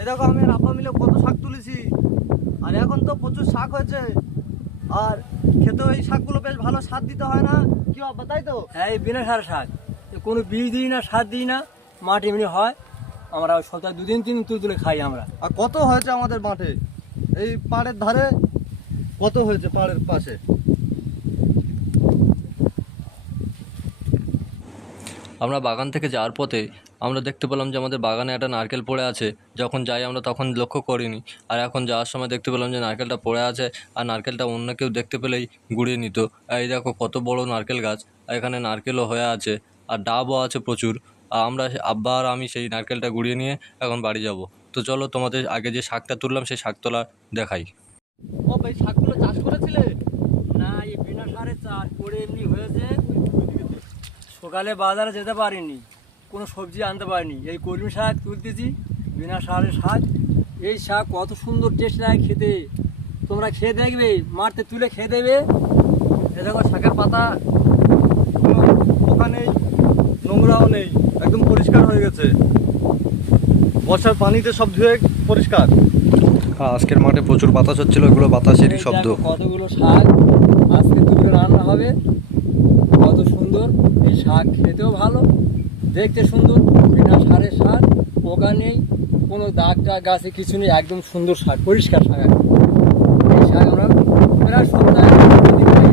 এ দেখো আমি আর আব্বা মিলে কত শাক তুলেছি, আর এখন তো প্রচুর শাক হয়েছে। আর খেতেও এই শাকগুলো বেশ ভালো স্বাদ দিতে হয় না কি আব্বা, তাই তো? হ্যাঁ, এই বিনা সার শাক, কোনো বীজ দিই না, সার দিই না, মাটি এমনি হয়। আমরা সপ্তাহে 2 দিন 3 দিন তুলে তুলে খাই আমরা। আর কত হয়েছে আমাদের মাঠে, এই পাড়ের ধারে কত হয়েছে পাড়ের পাশে। আমরা বাগান থেকে যাওয়ার পথে আমরা দেখতে পেলাম যে আমাদের বাগানে একটা নারকেল পড়ে আছে। যখন যাই আমরা তখন লক্ষ্য করিনি, আর এখন যাওয়ার সময় দেখতে পেলাম যে নারকেলটা পড়ে আছে, আর নারকেলটা অন্য কেউ দেখতে পেলেই গুঁড়িয়ে নিত। এই দেখো কত বড় নারকেল গাছ, আর এখানে নারকেলও হয়ে আছে, আর ডাবও আছে প্রচুর। আর আমরা আব্বা আর আমি সেই নারকেলটা গুঁড়িয়ে নিয়ে এখন বাড়ি যাব। তো চলো তোমাদের আগে যে শাকটা তুললাম সেই শাক তোলা দেখাই। ও ভাই, শাকগুলো চাষ করেছিলে? না, এই বিনা সারে চাষ করে এমনি হয়েছে। সকালে বাজারে যেতে পারিনি, কোনো সবজি আনতে পারিনি, এই কলমি শাক তুলতেছি, বিনা সারের শাক। এই শাক কত সুন্দর টেস্ট লাগে খেতে, তোমরা খেয়ে দেখবে, মাঠতে তুলে খেয়ে দেবে। এ দেখো শাকের পাতা, কোনো পোকা নেই, নোংরাও নেই, একদম পরিষ্কার হয়ে গেছে। বর্ষার পানিতে সব ধুয়ে পরিষ্কার। আজকের মাঠে প্রচুর বাতাস হচ্ছিল, এগুলো বাতাসেরই এই শব্দ। দেখো কতগুলো শাক আজকে তুলে রান্না হবে, কত সুন্দর। এই শাক খেতেও ভালো, দেখতে সুন্দর, বিনা সারের শাক, পোকা নেই, কোনো দাগ টাগ গাছে কিছু নেই, একদম সুন্দর শাক, পরিষ্কার শাক। এই শাক আমরা প্রায় সপ্তাহে 2 দিন খাই।